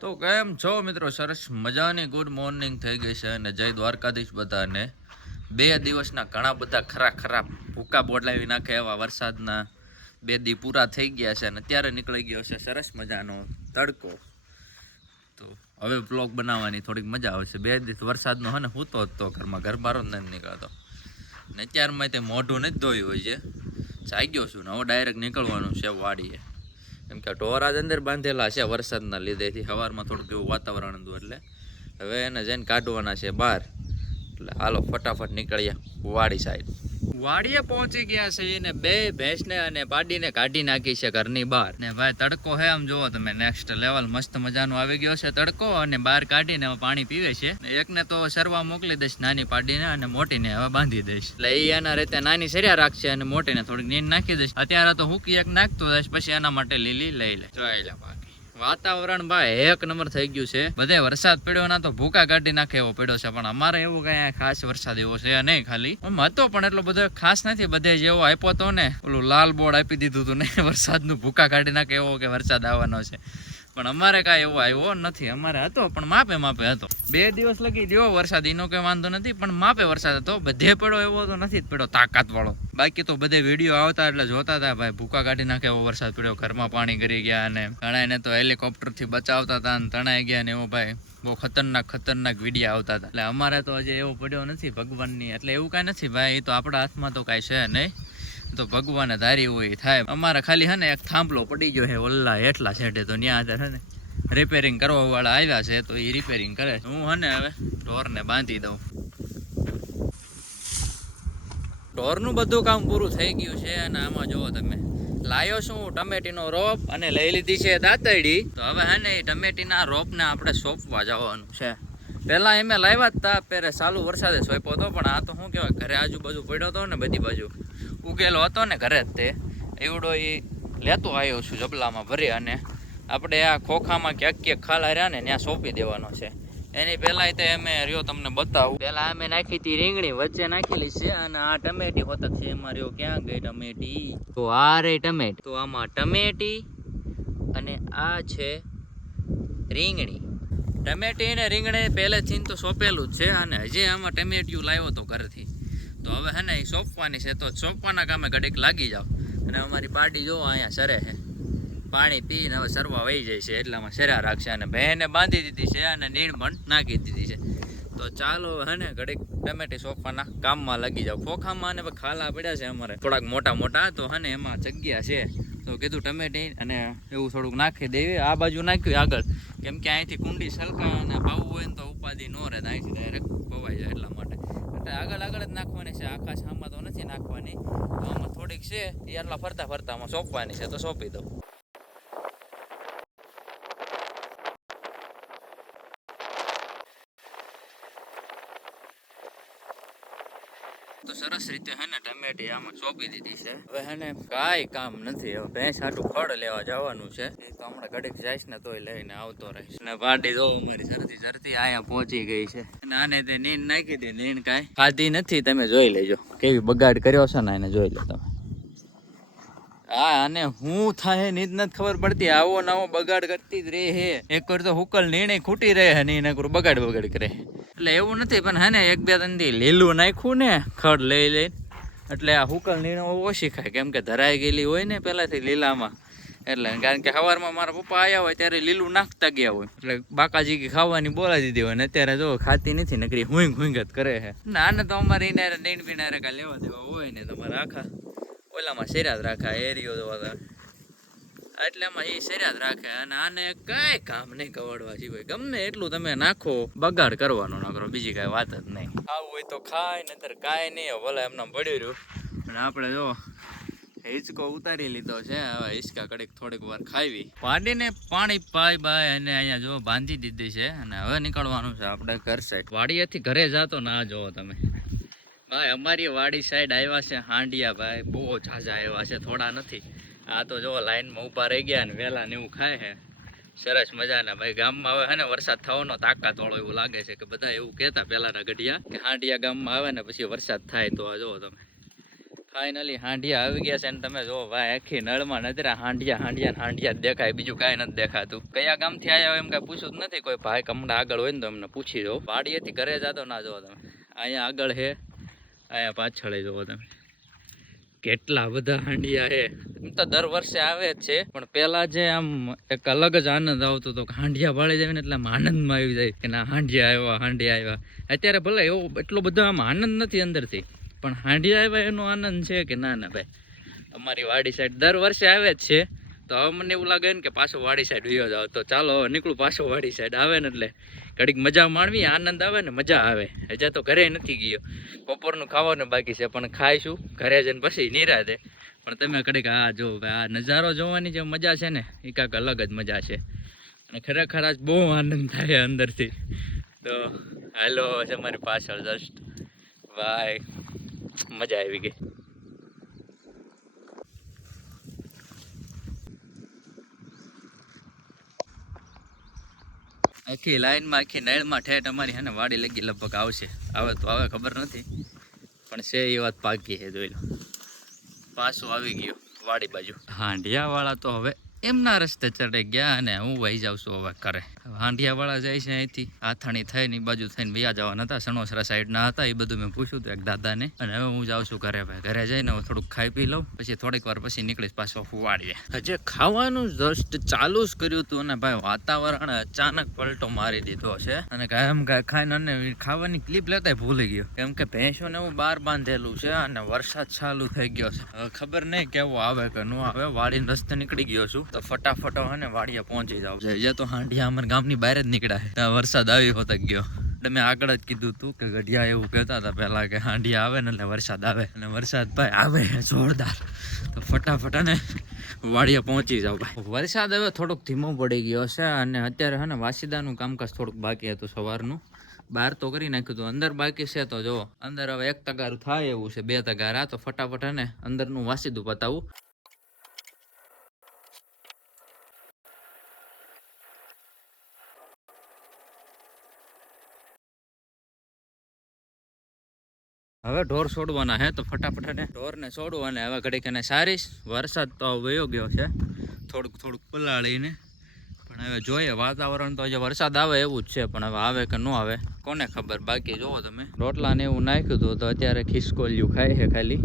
તો કેમ છો મિત્રો? સરસ મજાની ગુડ મોર્નિંગ થઈ ગઈ છે અને જય દ્વારકાધીશ બધાને. 2 દિવસના ઘણા બધા ખરા ભૂકા બોલાવી નાખે એવા વરસાદના 2 દી પૂરા થઈ ગયા છે અને અત્યારે નીકળી ગયો છે સરસ મજાનો તડકો. તો હવે બ્લોગ બનાવવાની થોડીક મજા આવશે. 2 દિવસ વરસાદનો હે ને હું તો ઘરમાં ઘર બહાર જ નથી નીકળતો ને અત્યારમાં તે મોઢું નથી ધોયું હોય છે. જાગ્યો છું ને હવે ડાયરેક્ટ નીકળવાનું છે વાડીએ, કેમ કે ઢોરા જ અંદર બાંધેલા છે વરસાદના લીધેથી. સવારમાં થોડુંક એવું વાતાવરણ હતું એટલે હવે એને જઈને કાઢવાના છે બહાર. એટલે હાલો ફટાફટ નીકળ્યા વાડી સાઈડ. વાડીએ પહોંચી ગયા છે એને 2 ભેંસને અને પાડીને કાઢી નાખી છે ઘરની બહાર. ને ભાઈ તડકો હે આમ જોવો તમે, નેક્સ્ટ લેવલ મસ્ત મજાનો આવી ગયો છે તડકો. અને બહાર કાઢીને પાણી પીવે છે. એકને તો સરવા મોકલી દઈશ નાની પાડીને, અને મોટીને હવે બાંધી દઈશ. એટલે એ એના રીતે નાની સર્યા રાખશે અને મોટીને થોડીક નીંદ નાખી દઈશ. અત્યારે તો હુકી એક નાખતો દઈશ, પછી એના માટે લીલી લઈ લે. જોઈ લે બાકી વાતાવરણ ભાઈ એક નંબર થઈ ગયું છે. બધે વરસાદ પડ્યો ના તો ભૂકા કાઢી નાખે એવો પડ્યો છે, પણ અમારે એવું કઈ ખાસ વરસાદ એવો છે નહીં. ખાલી હતો પણ એટલો બધો ખાસ નથી. બધે જેવો આપ્યો હતો ને, ઓલું લાલ બોર્ડ આપી દીધું હતું ને વરસાદનું ભૂકા કાઢી નાખે એવો કે વરસાદ આવવાનો છે, પણ અમારે કાંઈ એવો આવ્યો નથી. અમારે હતો પણ માપે હતો. 2 દિવસ લગી લ્યો વરસાદ, એનો કઈ વાંધો નથી, પણ માપે વરસાદ હતો. બધે પડ્યો એવો તો નથી જ પડ્યો તાકાત વાળો. બાકી તો બધે વિડીયો આવતા એટલે જોતા હતા ભાઈ, ભૂકા કાઢી નાખે એવો વરસાદ પડ્યો, ઘરમાં પાણી ગરી ગયા, અને ઘણાને તો હેલિકોપ્ટર થી બચાવતા હતા અને તણાઈ ગયા ને એવું ભાઈ બહુ ખતરનાક વિડીયો આવતા હતા. એટલે અમારે તો હજી એવો પડ્યો નથી ભગવાનની, એટલે એવું કાંઈ નથી ભાઈ, એ તો આપણા હાથમાં તો કાંઈ છે નહીં, તો ભગવાને ધારી હોય થાય. અમારે ખાલી હે ને એક થાંભલો પડી ગયો છે ઓલ્લા એટલા છેડે, તો ત્યાં અત્યારે હે ને રિપેરિંગ કરવા વાળા આવ્યા છે, તો એ રિપેરિંગ કરે. હું હે ને હવે ઢોરને બાંધી દઉં. ઢોરનું બધું કામ પૂરું થઈ ગયું છે. અને આમાં જુઓ તમે, લાયો છું ટમેટીનો રોપ અને લઈ લીધી છે દાંતરડી. તો હવે હે ને એ ટમેટીના રોપને આપણે સોંપવા જવાનું છે. પહેલા એમે લાવ્યા હતા પહેરે ચાલુ વરસાદે સોંપ્યો હતો, પણ આ તો શું કહેવાય, ઘરે આજુબાજુ પડ્યો હતો ને બધી બાજુ ઉગેલો હતો ને ઘરે જ, તે એવડો એ લેતો આવ્યો છું જબલામાં ભરી. અને આપણે આ ખોખામાં ક્યાંક ખાલા રહ્યા ને ત્યાં સોંપી દેવાનો છે. એની પહેલાં તો અમે રહ્યો તમને બતાવું. પહેલાં અમે નાખી હતી રીંગણી, વચ્ચે નાખેલી છે, અને આ ટમેટી હોતક છે એમાં રહ્યો. ક્યાં ગઈ ટમેટી? તો આ રે ટમેટી. તો આમાં ટમેટી અને આ છે રીંગણી. ટમેટી ને રીંગણી પહેલેથી તો સોંપેલું જ છે, અને હજી આમાં ટમેટિયું લાવ્યો હતો ઘરથી. તો હવે હે ને એ સોંપવાની છે, તો સોંપવાના કામે ઘડીક લાગી જાઓ. અને અમારી પાર્ટી જો અહીંયા સરે છે, પાણી પીને હવે સરવા વહી જાય છે, એટલામાં સર્યા રાખશે. અને ભેંને બાંધી દીધી છે અને નીણ પણ નાખી દીધી છે. તો ચાલો હે ને ઘડીક ટમેટી સોંપવાના કામમાં લાગી જાઓ. ખોખામાં ને ખાલા પડ્યા છે અમારે થોડાક મોટા, તો હે ને એમાં જગ્યા છે, તો કીધું ટમેટી અને એવું થોડુંક નાખી દેવી. આ બાજુ નાખ્યું આગળ, કેમ કે અહીંથી કુંડી સલકા અને પાવું હોય ને તો ઉપાધિ ન રહે, અહીંથી ડાયરેક્ટ પવાઈ જાય એટલા માટે. એટલે આગળ જ નાખવાની છે, આખા છામાં તો નથી નાખવાની. તો આમાં થોડીક છે એ આટલા ફરતા આમાં સોંપવાની છે, તો સોંપી દઉં. તો સરસ રીતે હે ને ટમેટી આમાં સોંપી દીધી છે. હવે હે ને કાંઈ કામ નથી, હવે ભેંસ હાટું ખડ લેવા જવાનું છે. એ તો હમણાં ઘડીક જઈશ ને તોય લઈને આવતો રહીશ. ને પાર્ટી જો અમારી સરતી અહીંયા પહોંચી ગઈ છે. અને આને તે નીંદ નાખી હતી, નીંદ કાંઈ ખાધી નથી. તમે જોઈ લેજો કેવી બગાડ કર્યો છે ને, એને જોઈ લો તમે. હા, અને હું થાય નીંદ નથી ખબર પડતી, આવો નવો બગાડ કરતી જ રે હે. એક વાર તો હુકલ નીણે ખૂટી રહે હે ને એના બગાડ કરે. એટલે એવું નથી, પણ હે ને 1-2 દી લીલું નાખ્યું ને ખડ લઈ એટલે આ હુકલ નીણો ઓછી ખાય, કેમ કે ધરાઈ ગયેલી હોય ને પહેલાથી લીલામાં. એટલે કારણ કે સવારમાં મારા પપ્પા આવ્યા હોય ત્યારે લીલું નાખતા ગયા હોય, એટલે બાકાજી ખાવાની બોલાવી દીધી હોય. ને અત્યારે જો ખાતી નથી, નકરી હુંગ જ કરે છે. ને આને તો અમારે એને નીણ પીનારે કાંઈ લેવા દેવા હોય ને, તમારે આખા ઓલામાં શેર્યા જ રાખા એરિયો જોવા, એટલે એમાં એ શેર્યા જ રાખે. અને આને કઈ કામ નહીં કવાડવા સિવાય. ગમે એટલું તમે નાખો, બગાડ કરવાનો ના કરો, બીજી કાંઈ વાત જ નહીં. ખાવું હોય તો ખાય, નહીતર કાંઈ નહીં, ભલે એમને પડ્યું રહ્યું. અને આપણે જો હિંચકો ઉતારી લીધો છે, હવે હિંચકા કડીક થોડીક વાર ખાવી. પાડીને પાણી પાઈ બાય અને અહીંયા જો બાંધી દીધી છે. અને હવે નીકળવાનું છે આપણે ઘર સાઈડ. વાડીએથી ઘરે જાતો ના જોવો તમે ભાઈ, અમારી વાડી સાઈડ આવ્યા છે હાંડિયા ભાઈ, બહુ ઝાઝા આવ્યા છે, થોડા નથી. આ તો જો લાઈનમાં ઊભા રહી ગયા ને વહેલા ને એવું ખાય છે, સરસ મજાના. ભાઈ ગામમાં હવે હે ને વરસાદ થવાનો તાકાત વાળો એવું લાગે છે, કે બધા એવું કહેતા પહેલાના ગઢિયા કે હાંડિયા ગામમાં આવે ને પછી વરસાદ થાય. તો આ જુઓ તમે ફાઇનલી હાંડિયા આવી ગયા છે ને તમે જો ભાઈ આખી નળમાં નજરા હાંડિયા જ દેખાય, બીજું કાંઈ નથી દેખાતું. કયા ગામથી આવ્યા હોય એમ કાંઈ પૂછવું જ નથી. કોઈ ભાઈ કમડા આગળ હોય ને તો અમને પૂછી દો. વાડીએથી ઘરે જતો ના જોવો તમે, અહીંયા આગળ છે, અહીંયા પાછળ જોવો તમે કેટલા બધા હાંડિયા છે. એમ તો દર વર્ષે આવે જ છે, પણ પેલા જે આમ એક અલગ જ આનંદ આવતો હતો. હાંડિયા વાળી જાય ને એટલે આમ આનંદમાં આવી જાય કે ના હાંડિયા આવ્યા. અત્યારે ભલે એવો એટલો બધો આમ આનંદ નથી અંદરથી, પણ હાંડિયા આવ્યા એનો આનંદ છે કે ના ભાઈ. અમારી વાડી સાઈડ દર વર્ષે આવે જ છે, તો હવે મને એવું લાગે ને કે પાછો વાડી સાઈડ વયો જાવ. તો ચાલો હવે નીકળું પાછો વાડી સાઈડ. આવે ને એટલે ઘડીક મજા માણવી, આનંદ આવે ને મજા આવે. હજા તો ઘરે નથી ગયો, બપોરનું ખાવાનું બાકી છે, પણ ખાઈશું ઘરે જઈને પછી નિરાતે. પણ તમે ઘડીક આ જો આ નજારો જોવાની જે મજા છે ને એ કાંઈક અલગ જ મજા છે, અને ખરેખર આજ બહુ આનંદ થાય અંદરથી. તો હાલો છે મારી પાછળ જસ્ટ ભાઈ, મજા આવી ગઈ. આખી લાઈનમાં આખી નળમાં ઠેઠ અમારી હે ને વાડી લગી લગભગ આવશે. આવે તો આવે ખબર નથી, પણ છે એ વાત પાકી છે. જોઈ લો પાછું આવી ગયો વાડી બાજુ. હાંડિયા વાળા તો હવે એમના રસ્તે ચડે ગયા અને હું વહી જાઉં છું હવે ઘરે. હાંડિયા વાળા જાય છે અહીંથી આથાણી થઈને એ બાજુ થઈને વયા જવાના હતા, સણોસરા સાઈડના હતા. એ બધું મેં પૂછ્યું હતું એક દાદાને, અને હવે હું જાઉં છું ઘરે. ભાઈ ઘરે જઈને હવે થોડુંક ખાઈ પી લઉં, પછી થોડીક વાર પછી નીકળીશ પાછો વાડીએ. હજે ખાવાનું જસ્ટ ચાલુ જ કર્યું હતું અને ભાઈ વાતાવરણ અચાનક પલટો મારી દીધો છે. અને કાયમ ખાઈને અને ખાવાની ક્લિપ લેતા ભૂલી ગયો, કેમ કે ભેંસોને એવું બહાર બાંધેલું છે અને વરસાદ ચાલુ થઈ ગયો છે. હવે ખબર નહીં કેવો આવે કે ન આવે. વાડીને રસ્તે નીકળી ગયો છું, તો ફટાફટ હે ને વાડીએ પહોંચી જાવ. જે તો હાંડિયા અમારા ગામની બહાર જ નીકળ્યા છે, ત્યાં વરસાદ આવી હોત ગયો. એટલે મેં આગળ જ કીધું હતું કે ગઢિયા એવું કહેતા હતા પહેલા કે હાંડિયા આવે ને એટલે વરસાદ આવે, અને વરસાદ ભાઈ આવે જોરદાર. તો ફટાફટ ને વાડીએ પહોંચી જાવ ભાઈ. વરસાદ હવે થોડોક ધીમો પડી ગયો છે, અને અત્યારે હે ને વાસીદાનું કામકાજ થોડુંક બાકી હતું સવારનું. બહાર તો કરી નાખ્યું હતું, અંદર બાકી છે. તો જો અંદર હવે 1 તગારું થાય એવું છે, 2 તગારા. તો ફટાફટ ને અંદરનું વાસીદું પતાવું. હવે ઢોર છોડવાના હે, તો ફટાફટ ને ઢોરને છોડવાને હવે ઘડીક એને સારીશ. વરસાદ તો વયો ગયો છે થોડુંક પલાળીને, પણ હવે જોઈએ. વાતાવરણ તો હજી વરસાદ આવે એવું જ છે, પણ હવે આવે કે ન આવે કોને ખબર. બાકી જોવો તમે રોટલા ને એવું નાખ્યું હતું, તો અત્યારે ખિસકોલિયું ખાય છે ખાલી,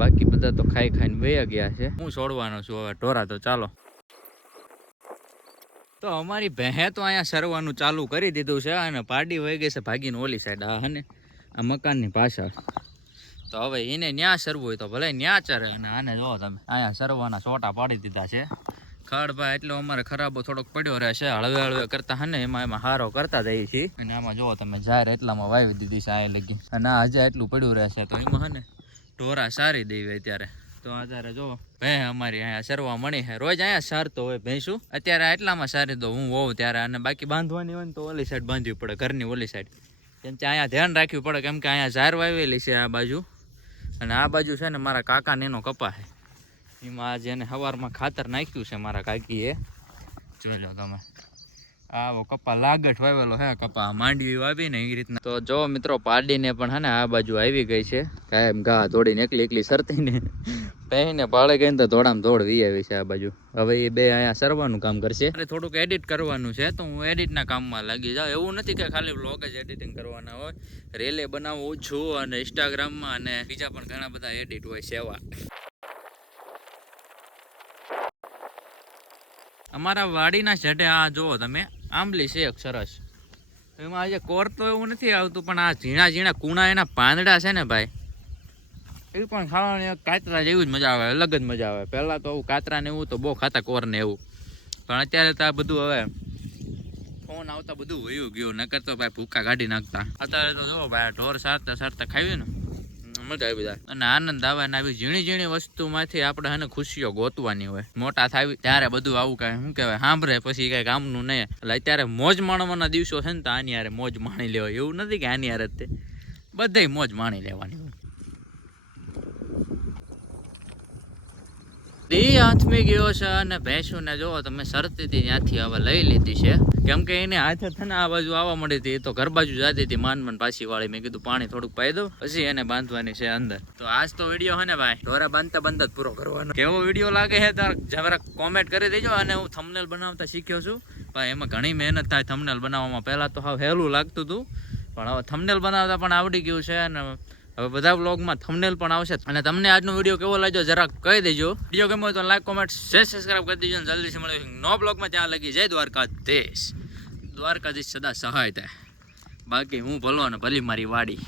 બાકી બધા તો ખાઈને વયા ગયા છે. હું છોડવાનો છું હવે ઢોરા. તો ચાલો. તો અમારી ભેહે તો અહીંયા સરવાનું ચાલુ કરી દીધું છે, અને પાડી વહી ગઈ છે ભાગીને ઓલી સાઈડ. હા ને આ મકાનની પાછળ. તો હવે એને ન્યા સરવું હોય તો ભલે ન્યા ચરે, અને આને જોવો તમે અહીંયા સરવાના છોટા પાડી દીધા છે. ખડ ભાઈ એટલો અમારે ખરાબો થોડોક પડ્યો રહેશે, હળવે કરતા હે ને એમાં હારો કરતા જઈએ છીએ. અને આમાં જોવો તમે જાહેર એટલામાં વાવી દીધી છે આ લગી, અને આ હજી એટલું પડ્યું રહેશે. તો એમાં હે ને ઢોરા સારી દેવી અત્યારે. તો અત્યારે જો ભેં અમારી અહીંયા સરવા મળી છે, રોજ અહીંયા સારતો હોય ભેંસું. અત્યારે એટલામાં સારી દો હું હોઉં ત્યારે, અને બાકી બાંધવાની હોય ને તો ઓલી સાઈડ બાંધવી પડે, ઘરની ઓલી સાઈડ. કેમ કે અહીંયા ધ્યાન રાખવું પડે, કેમ કે અહીંયા ઝાર વાવેલી છે આ બાજુ, અને આ બાજુ છે ને મારા કાકાને એનો કપા છે. એમાં આજે એને સવારમાં ખાતર નાખ્યું છે મારા કાકીએ. જોઈ લો તમે આવો કપા લાગઠ વાવેલો હે, કપા માંડવી વાવી ને એ રીતના. તો જો મિત્રો પાડીને પણ હે ને આ બાજુ આવી ગઈ છે, કાયમ ઘા તોડીને એકલી સરતી ને પહેને ભાળે ગઈ ને તો ધોળામાં ધોળ વી આવી છે આ બાજુ. હવે એ બે અહીંયા સરવાનું કામ કરશે. એટલે થોડુંક એડિટ કરવાનું છે, તો હું એડિટના કામમાં લાગી જાઉં. એવું નથી કે ખાલી વ્લોગ જ એડિટિંગ કરવાના હોય, રેલે બનાવું છું, અને ઇન્સ્ટાગ્રામમાં અને બીજા પણ ઘણા બધા એડિટ હોય સેવા. અમારા વાડીના છેડે આ જુઓ તમે આંબલી છે એક સરસ. એમાં આજે કોર તો એવું નથી આવતું, પણ આ ઝીણા કૂણા એના પાંદડા છે ને ભાઈ, એ પણ ખાવાની કાતરા જેવી જ મજા આવે, અલગ જ મજા આવે. પહેલાં તો કાતરા ને એવું તો બહુ ખાતા કોર ને એવું, પણ અત્યારે તો આ બધું હવે ફોન આવતા બધું વયું ગયું. નકર તો ભાઈ ભૂકા કાઢી નાખતા. અત્યારે તો જો ભાઈ ઢોર સારતા ખાવી ને મજા આવી જાય, અને આનંદ આવે. ને આવી ઝીણી વસ્તુમાંથી આપણે હે ને ખુશીઓ ગોતવાની હોય. મોટા થાય ત્યારે બધું આવું કાંઈ શું કહેવાય સાંભળે પછી કાંઈ કામનું નહીં. એટલે અત્યારે મોજ માણવાના દિવસો છે ને, તો આની યારે મોજ માણી લેવાય. એવું નથી કે આની યારે જ તે બધાય મોજ માણી લેવાની હોય. દી હાથમી ગયો છે અને ભેંસું ને જોવો તમે શરતી ત્યાંથી હવે લઈ લીધી છે, કેમ કે એને હાથે થઈને આ બાજુ આવવા મળી હતી, તો ઘર બાજુ જતી હતી માંડ પાછી વાળી. મેં કીધું પાણી થોડુંક પાઈ દઉં પછી એને બાંધવાની છે અંદર. તો આજ તો વિડીયો હે ને ભાઈ ઢોરા બાંધતા બાંધતા જ પૂરો કરવાનો. કેવો વિડીયો લાગે છે તાર જરા કોમેન્ટ કરી દેજો. અને હું થંબનેલ બનાવતા શીખ્યો છું, પણ એમાં ઘણી મહેનત થાય થંબનેલ બનાવવામાં. પહેલા તો હાવ હેલું લાગતું હતું, પણ હવે થંબનેલ બનાવતા પણ આવડી ગયું છે. અને હવે બધા વ્લોગમાં થંબનેલ પણ આવશે. અને તમને આજનો વિડીયો કેવો લાગ્યો જરાક કહી દેજો. વિડીયો ગમ્યો તો લાઈક કોમેન્ટ શેર સબસ્ક્રાઇબ કરી દેજો. અને જલ્દીથી મળીશું નો બ્લોગમાં. ત્યાં લગી જય દ્વારકાધીશ. દ્વારકાધીશ સદા સહાય થાય, બાકી હું ભલો ને ભલી મારી વાડી.